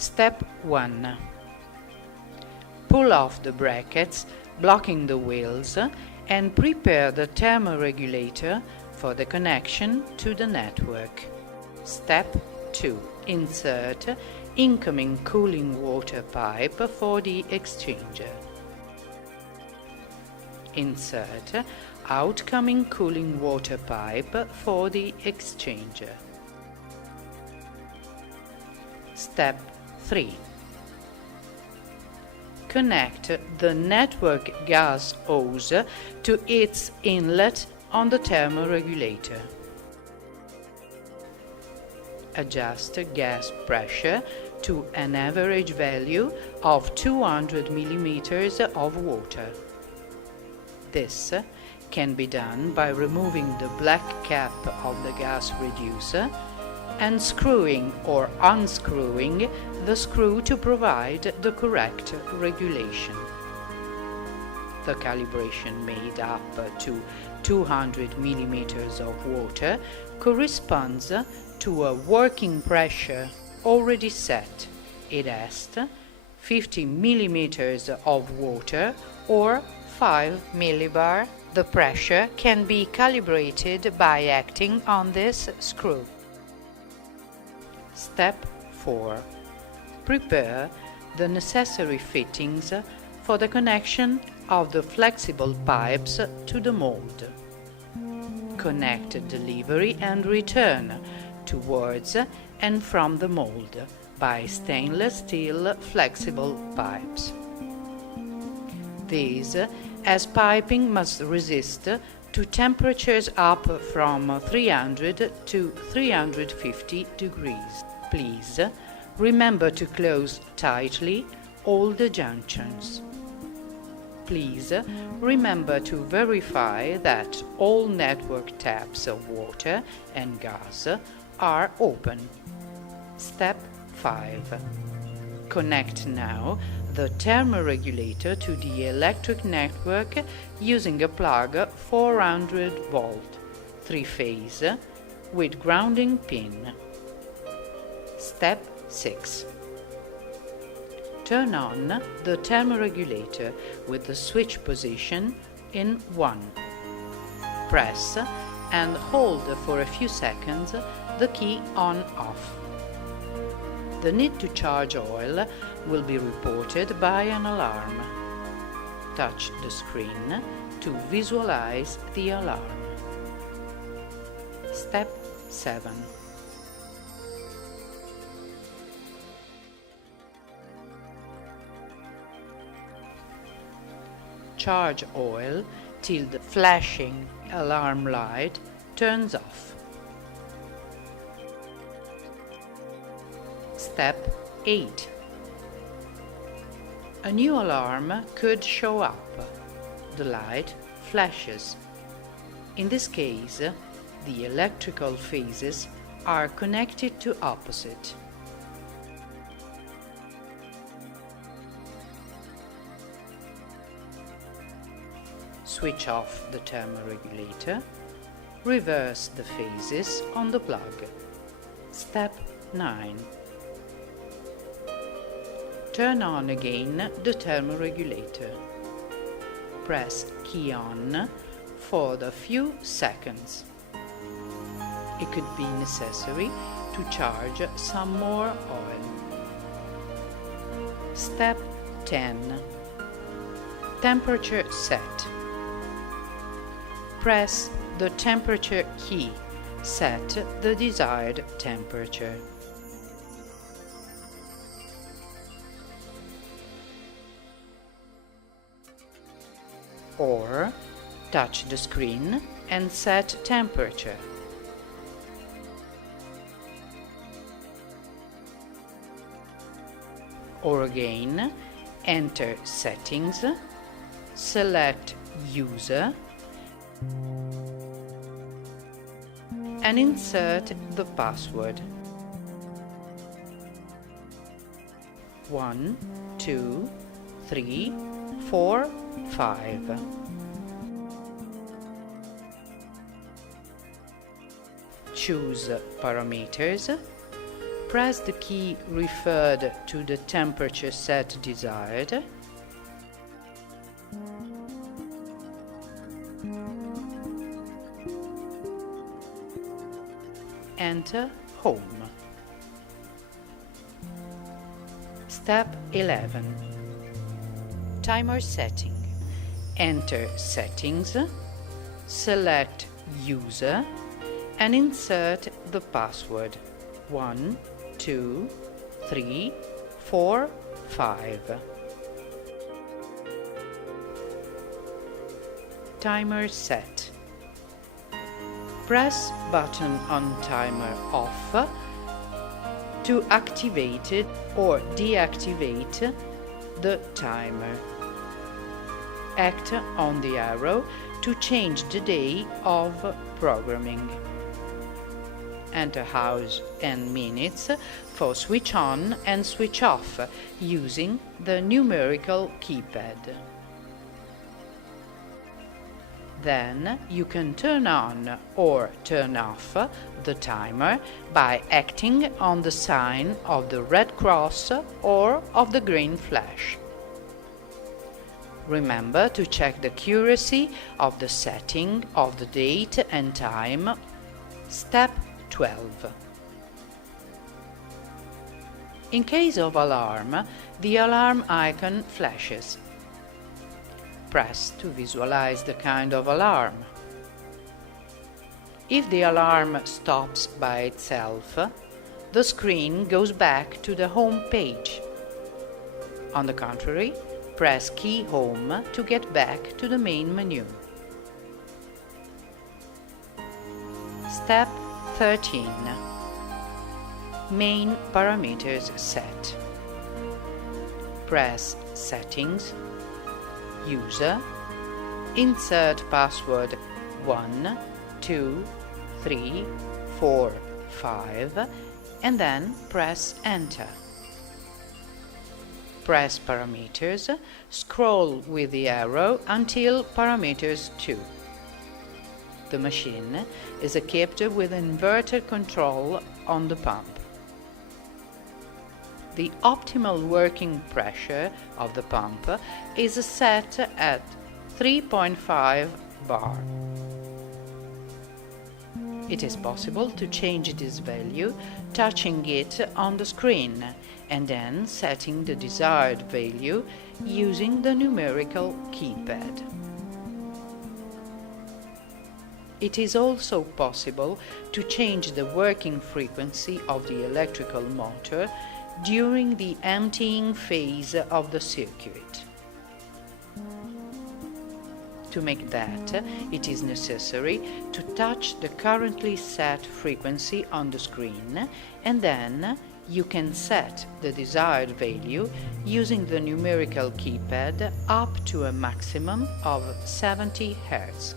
Step 1. Pull off the brackets blocking the wheels and prepare the thermoregulator for the connection to the network. Step 2. Insert incoming cooling water pipe for the exchanger. Insert outgoing cooling water pipe for the exchanger. Step 3. Connect the network gas hose to its inlet on the thermoregulator. Adjust gas pressure to an average value of 200 mm of water. This can be done by removing the black cap of the gas reducer and screwing or unscrewing the screw to provide the correct regulation. The calibration made up to 200 mm of water corresponds to a working pressure already set. It has 50 mm of water or 5 millibar. The pressure can be calibrated by acting on this screw. Step 4. Prepare the necessary fittings for the connection of the flexible pipes to the mold. Connect delivery and return towards and from the mold by stainless steel flexible pipes. These, as piping must resist to temperatures up from 300 to 350 degrees. Please remember to close tightly all the junctions. Please remember to verify that all network taps of water and gas are open. Step 5. Connect now the thermoregulator to the electric network using a plug 400 volt, 3-phase, with grounding pin. Step 6. Turn on the thermoregulator with the switch position in 1. Press and hold for a few seconds the key on/off. The need to charge oil will be reported by an alarm. Touch the screen to visualize the alarm. Step 7. Charge oil till the flashing alarm light turns off. Step 8. A new alarm could show up. The light flashes. In this case, the electrical phases are connected to opposite. Switch off the thermoregulator. Reverse the phases on the plug. Step 9. Turn on again the thermoregulator. Press key on for a few seconds. It could be necessary to charge some more oil. Step 10. Temperature set. Press the temperature key. Set the desired temperature. Or touch the screen and set temperature. Or again, enter Settings, select User, and insert the password. 1, 2, 3, 4, 5. Choose Parameters, press the key referred to the temperature set desired. Enter Home. Step 11. Timer setting. Enter Settings, select User and insert the password 1, 2, 3, 4, 5. Timer set. Press button on timer off to activate it or deactivate the timer. Act on the arrow to change the day of programming. Enter hours and minutes for switch on and switch off using the numerical keypad. Then you can turn on or turn off the timer by acting on the sign of the red cross or of the green flash. Remember to check the accuracy of the setting of the date and time. Step 12. In case of alarm, the alarm icon flashes. Press to visualize the kind of alarm. If the alarm stops by itself, the screen goes back to the home page. On the contrary, press key Home to get back to the main menu. Step 13. Main parameters set. Press Settings, User, insert password 1, 2, 3, 4, 5 and then press Enter. Press Parameters, scroll with the arrow until Parameters 2. The machine is equipped with inverter control on the pump. The optimal working pressure of the pump is set at 3.5 bar. It is possible to change this value touching it on the screen and then setting the desired value using the numerical keypad. It is also possible to change the working frequency of the electrical motor during the emptying phase of the circuit. To make that, it is necessary to touch the currently set frequency on the screen, and then you can set the desired value using the numerical keypad up to a maximum of 70 Hz.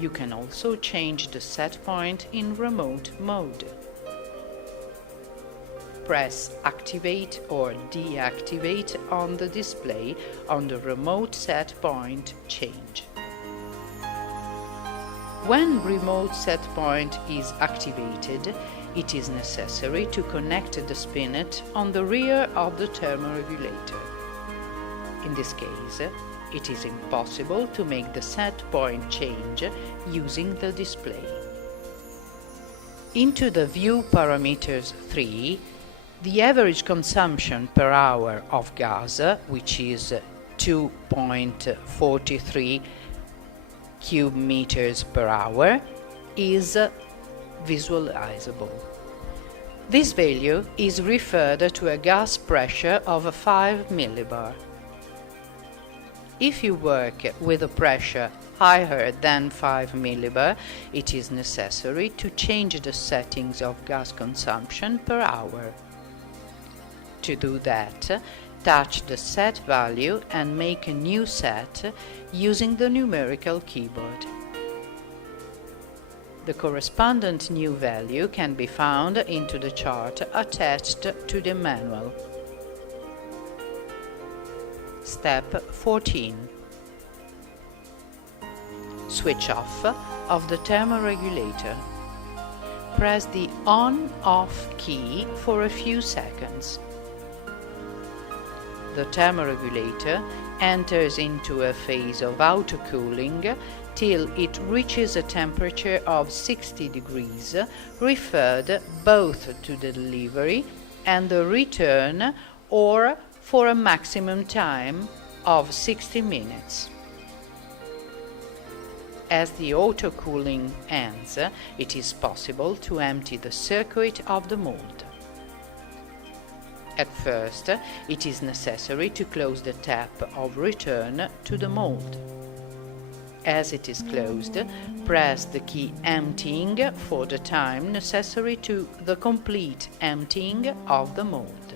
You can also change the set point in remote mode. Press Activate or Deactivate on the display on the remote set point change. When remote set point is activated, it is necessary to connect the spinet on the rear of the thermoregulator. In this case, it is impossible to make the set point change using the display. Into the View Parameters 3, the average consumption per hour of gas, which is 2.43 cube meters per hour, is visualizable. This value is referred to a gas pressure of 5 millibar. If you work with a pressure higher than 5 millibar, it is necessary to change the settings of gas consumption per hour. To do that, touch the set value and make a new set using the numerical keyboard. The correspondent new value can be found into the chart attached to the manual. Step 14. Switch off of the thermoregulator. press the on-off key for a few seconds. The thermoregulator enters into a phase of autocooling till it reaches a temperature of 60 degrees, referred both to the delivery and the return, or for a maximum time of 60 minutes. As the autocooling ends, it is possible to empty the circuit of the mold. At first, it is necessary to close the tap of return to the mold. As it is closed, press the key emptying for the time necessary to the complete emptying of the mold.